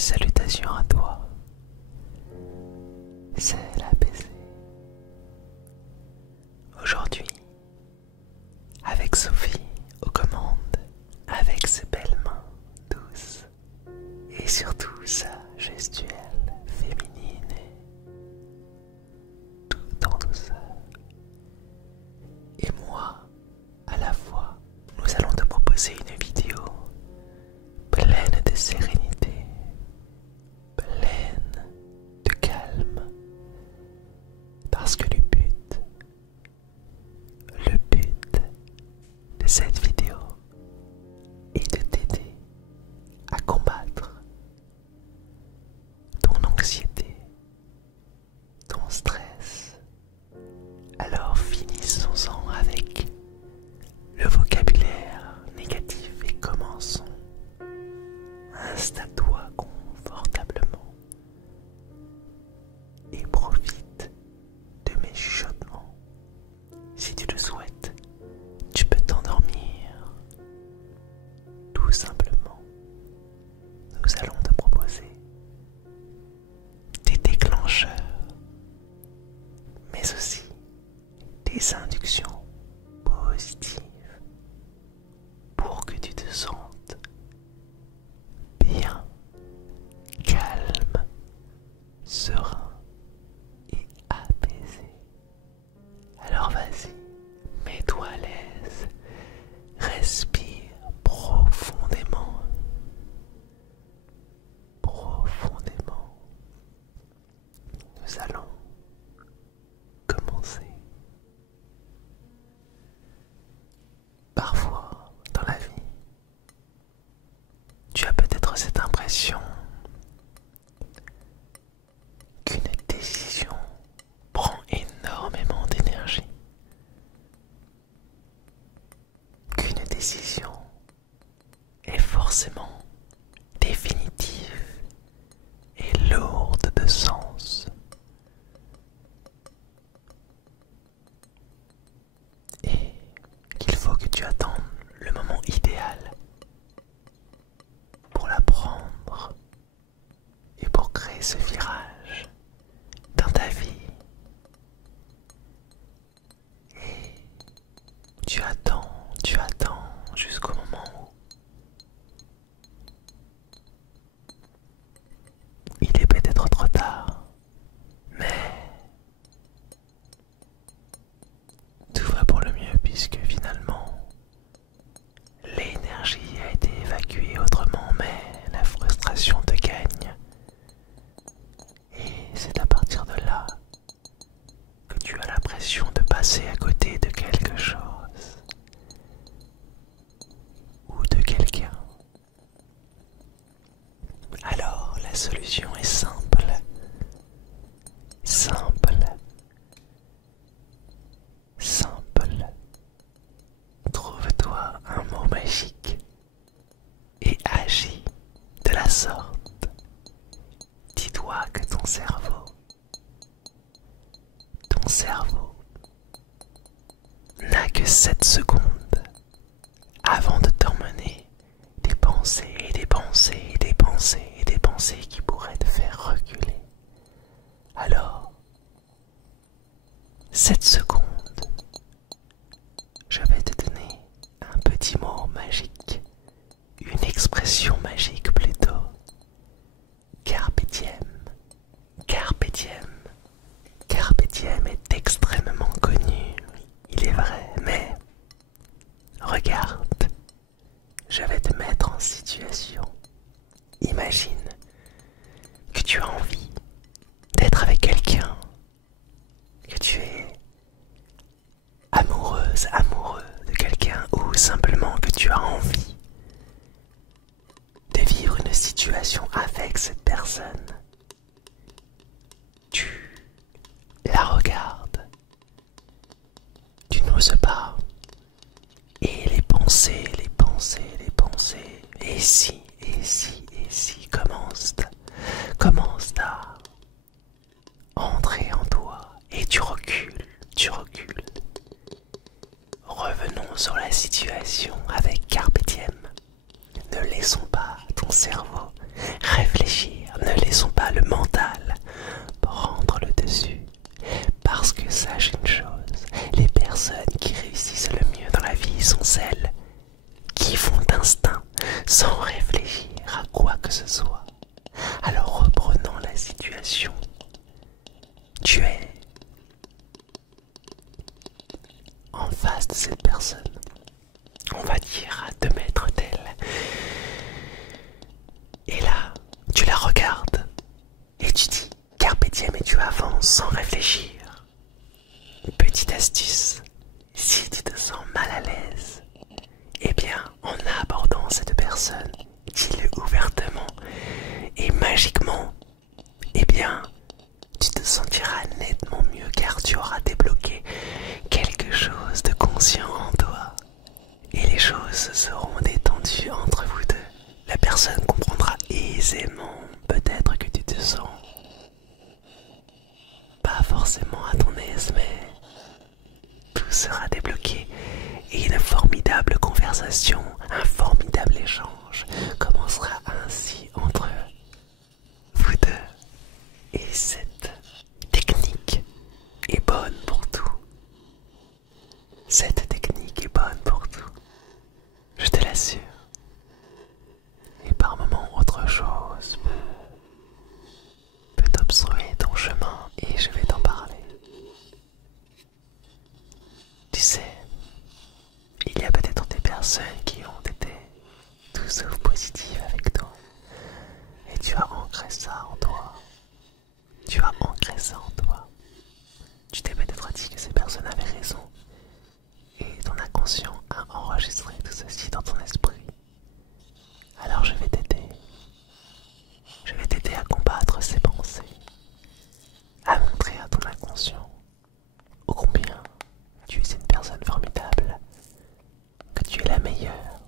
Salutations à toi, c'est l'ABC. Aujourd'hui, avec Sophie aux commandes, avec ses belles mains douces et surtout sa gestuelle féminine et tout en douceur. Et moi, à la fois, nous allons te proposer une vidéo pleine de sérénité, pleine de calme, parce que le but de cette vidéo est de t'aider à combattre ton anxiété, ton stress. Alors finissons-en avec le vocabulaire négatif et commençons. Installe-toi confortablement et profite de mes chuchotements. Si tu le souhaites, tu peux t'endormir. Tout simplement, nous allons te proposer des déclencheurs, mais aussi des inductions positives pour que tu te sentes bien, calme, serein et apaisé. Alors vas-y, mets-toi à l'aise, respire profondément, profondément. Nous allons commencer. Parfois, dans la vie, tu as peut-être cette impression qu'une décision prend énormément d'énergie, qu'une décision est forcément définitive et lourde de sens. Et qu'il faut que tu attendes le moment idéal pour la prendre et pour créer ce virage dans ta vie. Et tu attends jusqu'au moment où il est peut-être trop tard, mais tout va pour le mieux puisque finalement l'énergie a été évacuée autrement, mais la frustration te gagne. Et c'est à partir de là que tu as l'impression de passer à côté de quelque chose ou de quelqu'un. Alors la solution est simple. Trouve-toi un mot magique et agis de la sorte. Dis-toi que ton cerveau n'a que 7 secondes avant de t'emmener des pensées et des pensées et des pensées et des pensées qui pourraient te faire reculer. Alors, 7 secondes, je vais te donner un petit mot magique, une expression magique plutôt. Carpe diem. Carpe diem. Carpe diem est extrêmement connu, il est vrai, mais regarde, je vais te mettre en situation. Imagine que tu as envie d'être avec quelqu'un, que tu es amoureux de quelqu'un ou simplement que tu as envie de vivre une situation avec cette personne. Tu la regardes, tu n'oses pas, et les pensées, et si, commencent à entrer en toi, et tu recules. Revenons sur la situation avec Carpe Diem. Ne laissons pas ton cerveau réfléchir sans réfléchir à quoi que ce soit. Alors reprenons la situation. Tu es en face de cette personne, on va dire à 2 mètres d'elle. Et là, tu la regardes et tu dis carpe diem et tu avances sans réfléchir. Petite astuce, si tu te sens mal à l'aise, eh bien en abordant cette personne, dis-le ouvertement et magiquement, eh bien tu te sentiras nettement mieux car tu auras débloqué quelque chose de conscient en toi. Et les choses seront détendues entre vous deux. La personne comprendra aisément peut-être que tu te sens pas forcément à ton aise, mais tout sera débloqué et une formidable conversation, un formidable échange commencera ainsi entre vous deux. Et cette technique est bonne pour tout. Cette technique est bonne pour tout. Je te l'assure. Et par moments, autre chose peut obstruer ton chemin et je vais t'en parler. Tu sais, il y a peut-être des personnes qui ont été tout sauf positives avec toi. Et tu as ancré ça en toi. Tu as ancré ça en toi. Tu t'es peut-être dit que ces personnes avaient raison. Et ton inconscient a enregistré tout ceci dans ton esprit. Alors je vais t'aider. Je vais t'aider à combattre ces pensées. À montrer à ton inconscient ô combien tu es une personne formidable. Que tu es la meilleure.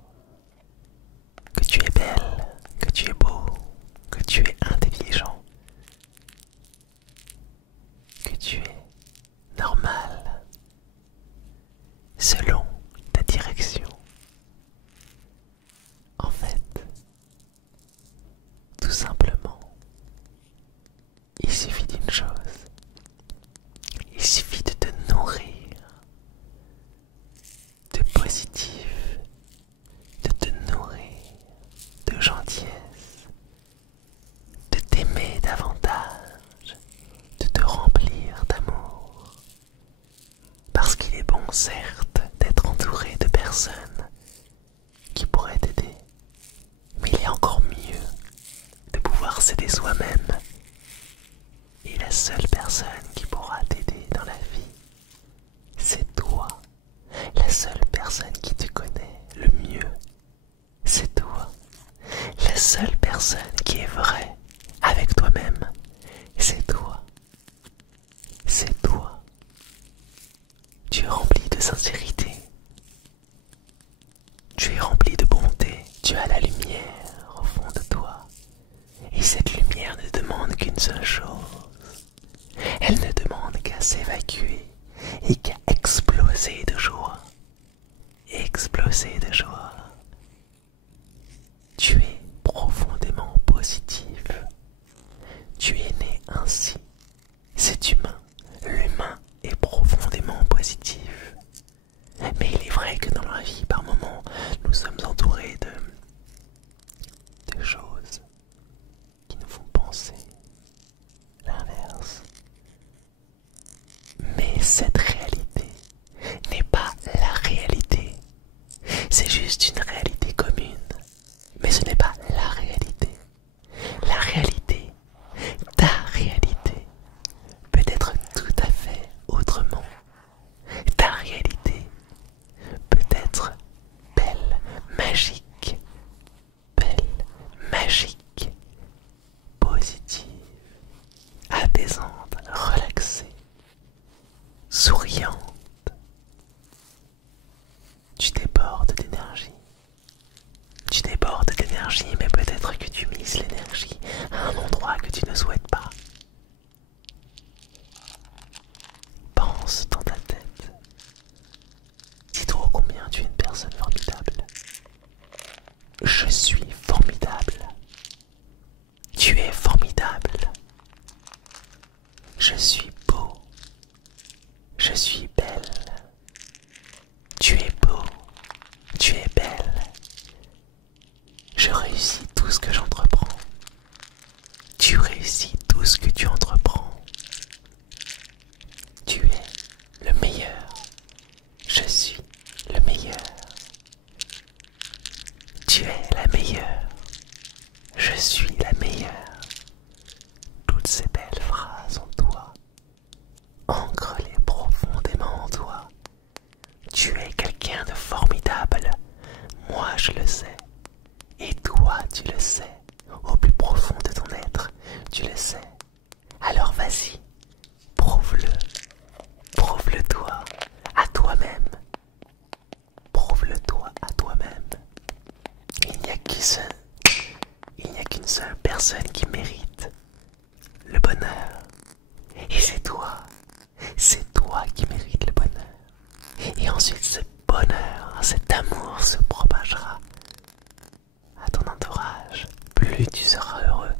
Que tu es belle. Que tu es beau. Que tu es intelligent. Que tu es normal. Selon ta direction. En fait, tout simplement, il suffit d'une chose. Il suffit de te nourrir de positif, de te nourrir de gentillesse, de t'aimer davantage, de te remplir d'amour. Parce qu'il est bon, certes, d'être entouré de personnes qui pourraient t'aider, mais il est encore mieux de pouvoir s'aider soi-même. Et la seule personne qui pourra t'aider dans la vie, c'est toi. La seule personne qui te connaît le mieux, c'est toi. La seule personne qui est vraie avec toi-même, c'est toi. C'est toi. Tu es rempli de sincérité. Tu es rempli de bonté. Tu as la lumière au fond de toi. Et cette lumière ne demande qu'une seule chose. Elle ne demande qu'à s'évacuer et qu'à exploser de joie. Exploser de joie. Tu es profondément positif. Tu es né ainsi. C'est humain. L'humain est profondément positif. Mais il est vrai que dans la vie, par moments, nous sommes entourés de choses qui nous font penser l'inverse. Mais cette réalité n'est pas la réalité. C'est juste une réalité commune. Mais ce n'est pas la réalité. La réalité, ta réalité, peut être tout à fait autrement. Ta réalité peut être belle, magique, positive, apaisante, relaxée, souriante. Tu débordes d'énergie. Tu débordes d'énergie, mais peut-être que tu mises l'énergie à un endroit que tu ne souhaites pas. Pense dans ta tête. Dis-toi combien tu es une personne formidable. Je suis formidable. Tu es formidable. Je suis beau. Je suis belle. Tu es beau. Tu es belle. Je réussis tout ce que j'entreprends. Tu réussis tout ce que tu entreprends. Tu es le meilleur. Je suis le meilleur. Tu es la meilleure. Je suis la meilleure. Toutes ces belles phrases en toi. Ancre-les profondément en toi. Tu es quelqu'un de formidable. Moi je le sais. Et toi tu le sais. Au plus profond de ton être, tu le sais. Alors vas-y, prouve-le. Prouve-le toi, à toi-même. Prouve-le toi à toi-même. Il n'y a qu'une seule personne qui mérite le bonheur. Et c'est toi. C'est toi qui mérites le bonheur. Et ensuite ce bonheur, cet amour se propagera à ton entourage. Plus tu seras heureux,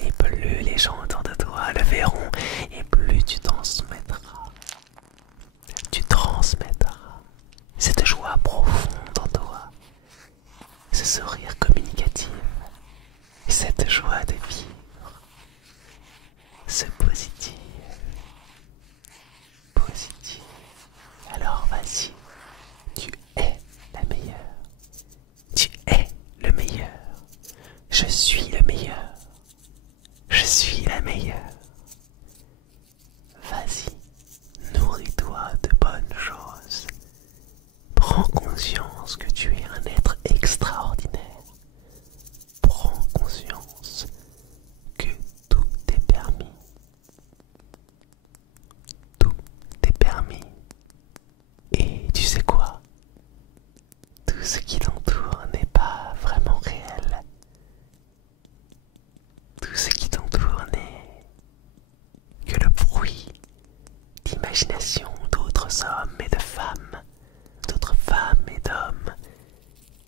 et plus les gens autour de toi le verront, et plus tu transmettras. Tu transmettras cette joie profonde en toi, ce sourire communicatif, et cette joie de vivre, ce positif. Positif. Alors vas-y, tu es la meilleure. Tu es le meilleur. Je suis le meilleur. Je suis la meilleure. Vas-y, nourris-toi de bonnes choses. Prends conscience que tu es un être extraordinaire. Prends conscience que tout est permis. Tout est permis. Et tu sais quoi? Tout ce qui t'entoure n'est pas vraiment réel. Tout ce qui t'entoure n'est que le bruit d'imagination d'autres hommes et de femmes,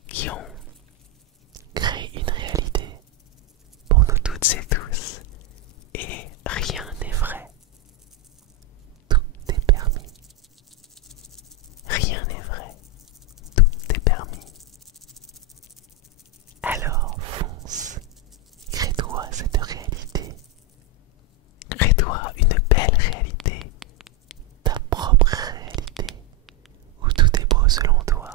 qui ont créé une réalité pour nous toutes et tous. Et rien n'est vrai. Tout est permis. Rien n'est vrai. Tout est permis. Alors fonce. Crée-toi cette réalité. Crée-toi une belle réalité. Ta propre réalité. Où tout est beau selon toi.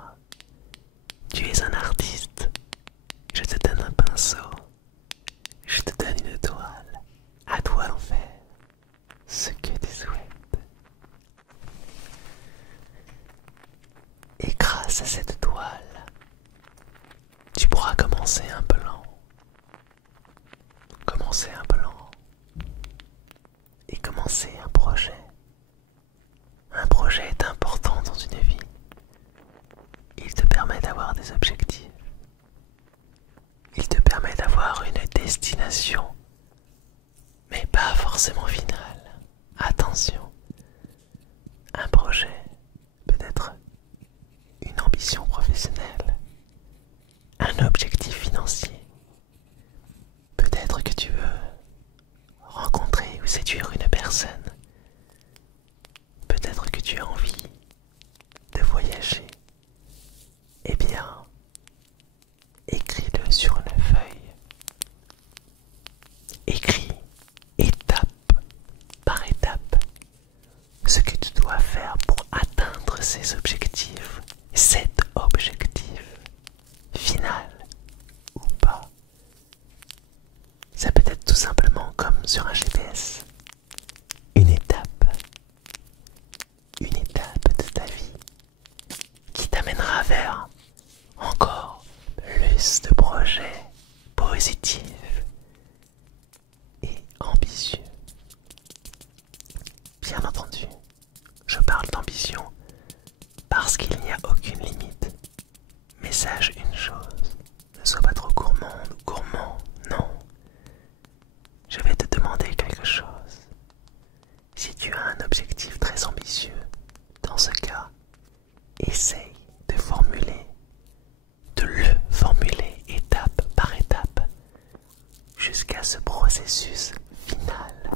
Tu es un artiste. Je te donne un pinceau. Je te donne une toile. À toi d'en faire ce que tu souhaites. Et grâce à cette toile, tu pourras commencer un plan. Commencer un plan. Et commencer un projet. Un projet est important dans une vie. Il te permet d'avoir des objectifs. Il te permet d'avoir une destination, mais pas forcément finale. Attention, un projet peut être une ambition professionnelle, un objectif financier. Peut-être que tu veux rencontrer ou séduire une personne. Peut-être que tu as envie de voyager. Eh bien, écris-le sur une feuille. Écris étape par étape ce que tu dois faire pour atteindre ces objectifs. Cet objectif final ou pas. Ça peut être tout simplement comme sur un GPS. Une étape de ta vie qui t'amènera vers encore plus de projets positifs et ambitieux. Bien entendu, je parle d'ambition parce qu'il n'y a aucune limite. Mais sache une chose, ne sois pas trop gourmande ou gourmand, non. Je vais te demander quelque chose. Si tu as un objectif très ambitieux, dans ce cas, essaye de le formuler étape par étape, jusqu'à ce processus final.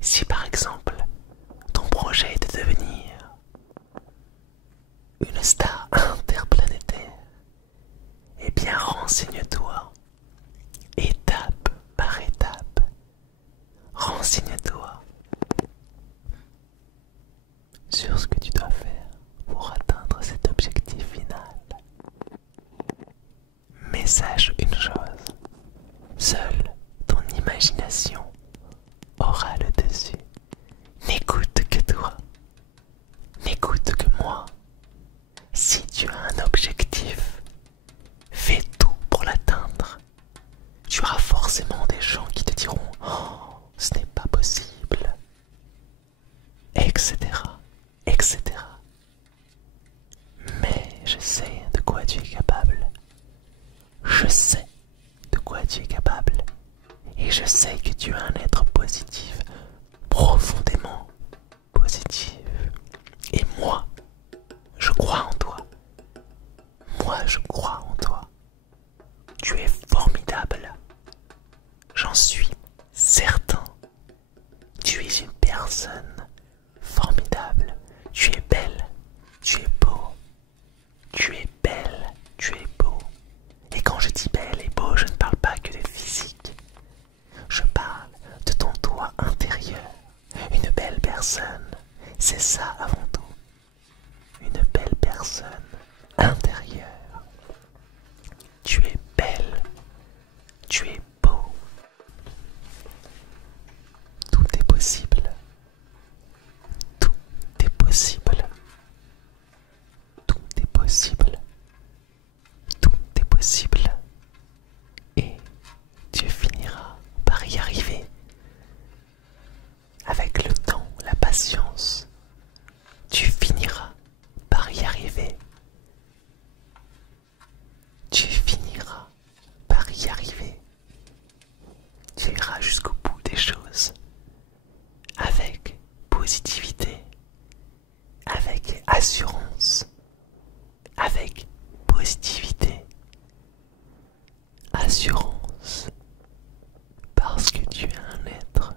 Si par exemple, ton projet est de devenir une star interplanétaire, eh bien renseigne-toi Mais sache une chose, seule ton imagination aura le dessus. N'écoute que toi, n'écoute que moi. Si tu as un objectif, fais tout pour l'atteindre. Tu auras forcément des gens qui te diront « Oh, ce n'est pas possible », etc., etc. Mais je sais de quoi tu es capable. Je sais de quoi tu es capable. Et je sais que tu es un être positif, profondément positif. Et moi, je crois en toi. Moi, je crois en toi. Tu es formidable. J'en suis certain. Tu es une personne formidable. Tu es belle. Tu es beau. Tu es belle. Tu es beau. Et quand je dis belle et beau, je ne parle pas que de physique. Je parle de ton toi intérieur. Une belle personne. C'est ça avant tout. Une belle personne intérieure. Tu es belle. Tu es beau. Tout est possible. Tout est possible. Tout est possible. Tout est possible. Et tu finiras par y arriver. Avec le temps, la patience, tu finiras par y arriver. Tu finiras par y arriver. Tu iras jusqu'au bout des choses. Avec positivité, avec assurance, avec positivité, assurance, parce que tu es un être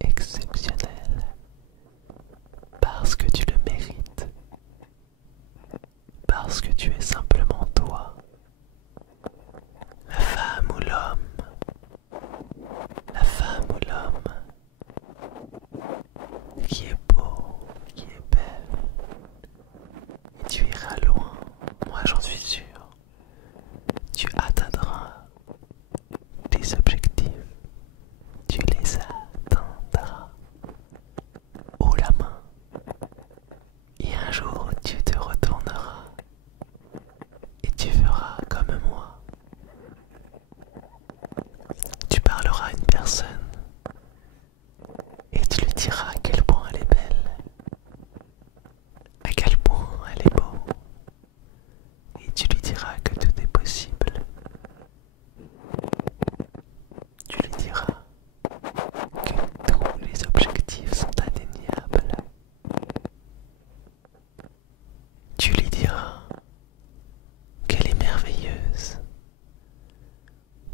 exceptionnel, parce que tu le mérites, parce que tu es simplement toi, la femme ou l'homme, la femme ou l'homme, qui est beau, qui est belle, et tu iras loin, moi j'en suis sûr. Tu atteindras tes objectifs, tu les atteindras haut la main, et un jour tu te retourneras et tu feras comme moi. Tu parleras à une personne et tu lui diras à quel point elle est belle, à quel point elle est beau, et tu lui diras que tout est possible. Tu lui diras que tous les objectifs sont atteignables. Tu lui diras qu'elle est merveilleuse.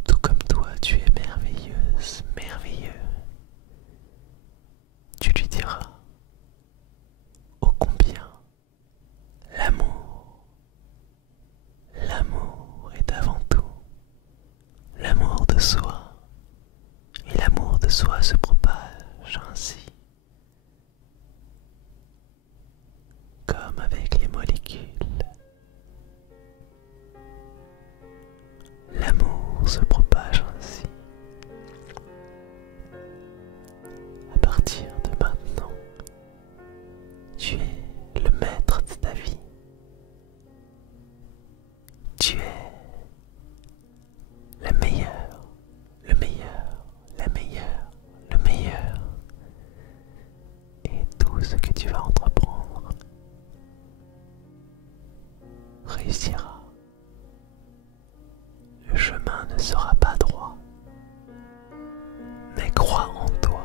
Tout comme toi, tu es merveilleuse, merveilleux. Tu lui diras ô combien l'amour, l'amour est avant tout l'amour de soi. Et l'amour de soi se propage ainsi, comme avec les molécules. L'amour se propage ainsi. À partir de maintenant, tu es le maître de ta vie. Tu es la meilleure, le meilleur, la meilleure, le meilleur. Et tout ce que tu vas entreprendre réussira. Le chemin ne sera pas droit, mais crois en toi.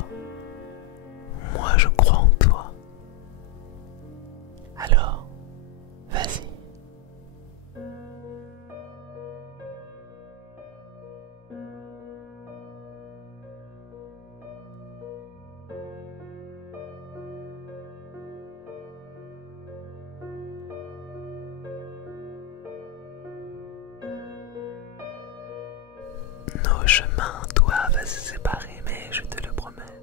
Moi je crois en toi. Alors, vas-y. Nos chemins doivent se séparer, mais je te le promets,